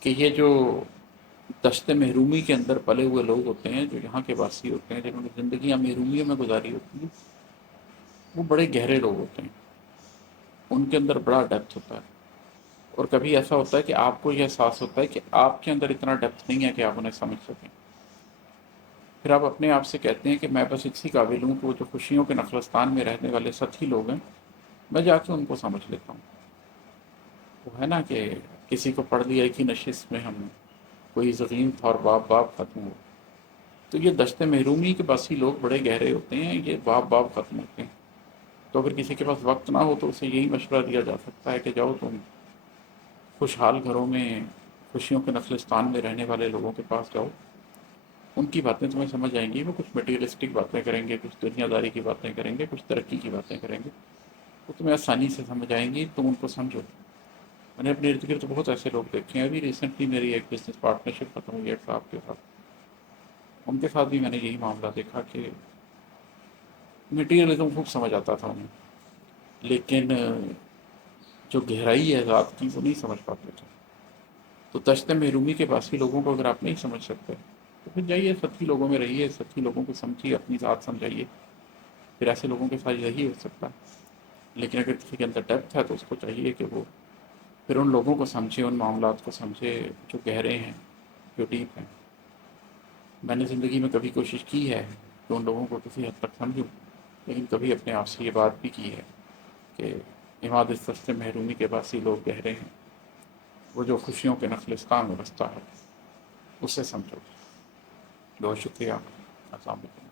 کہ یہ جو دشت محرومی کے اندر پلے ہوئے لوگ ہوتے ہیں، جو یہاں کے واسی ہوتے ہیں، جنہوں نے زندگیاں محرومیوں میں گزاری ہوتی ہیں، وہ بڑے گہرے لوگ ہوتے ہیں، ان کے اندر بڑا ڈیپتھ ہوتا ہے۔ اور کبھی ایسا ہوتا ہے کہ آپ کو یہ احساس ہوتا ہے کہ آپ کے اندر اتنا ڈیپتھ نہیں ہے کہ آپ انہیں سمجھ سکیں، پھر آپ اپنے آپ سے کہتے ہیں کہ میں بس اسی قابل ہوں کہ وہ جو خوشیوں کے نخلستان میں رہنے والے سطحی لوگ ہیں، میں جا کے ان کو سمجھ لیتا ہوں۔ وہ ہے نا کہ کسی کو پڑھ لیا ایک ہی نشست میں ہم، کوئی ضغیم تھا اور باپ باپ ختم ہو۔ تو یہ دشت محرومی کے باسی لوگ بڑے گہرے ہوتے ہیں، یہ باپ باپ ختم ہوتے ہیں۔ تو اگر کسی کے پاس وقت نہ ہو تو اسے یہی مشورہ دیا جا سکتا ہے کہ جاؤ تم خوشحال گھروں میں خوشیوں کے نخلستان میں رہنے والے لوگوں کے پاس جاؤ، ان کی باتیں تمہیں سمجھ آئیں گی۔ وہ کچھ مٹیریلسٹک باتیں کریں گے، کچھ دنیا داری کی باتیں کریں گے، کچھ ترقی کی باتیں کریں گے، وہ تمہیں آسانی سے سمجھ آئیں گی، تم ان کو سمجھو۔ میں نے اپنے ارد گرد بہت ایسے لوگ دیکھے ہیں، ابھی ریسنٹلی میری ایک بزنس پارٹنرشپ ختم ہوئی ہے ایک صاحب کے ساتھ، ان کے ساتھ بھی میں نے یہی معاملہ دیکھا کہ مٹیریلزم خوب سمجھ آتا تھا انہیں، لیکن جو گہرائی ہے ذات کی وہ نہیں سمجھ پاتے تھے۔ تو دشت محرومی کے باسی لوگوں کو اگر آپ نہیں سمجھ سکتے تو پھر جائیے سچی لوگوں میں رہیے، سچی لوگوں کو سمجھیے، اپنی ذات سمجھائیے، پھر ایسے لوگوں کے ساتھ یہی ہو سکتا ہے۔ لیکن اگر کسی کے اندر ڈیپتھ ہے تو اس کو چاہیے کہ وہ پھر ان لوگوں کو سمجھے، ان معاملات کو سمجھے جو گہرے ہیں، جو ڈیپ ہیں۔ میں نے زندگی میں کبھی کوشش کی ہے کہ ان لوگوں کو کسی حد تک سمجھوں، لیکن کبھی اپنے آپ سے یہ بات بھی کی ہے کہ عماد دشت محرومی کے باسی لوگ گہرے ہیں، وہ جو خوشیوں کے نخلستان میں بستا ہے اسے سمجھو۔ بہت شکریہ۔ السلام علیکم۔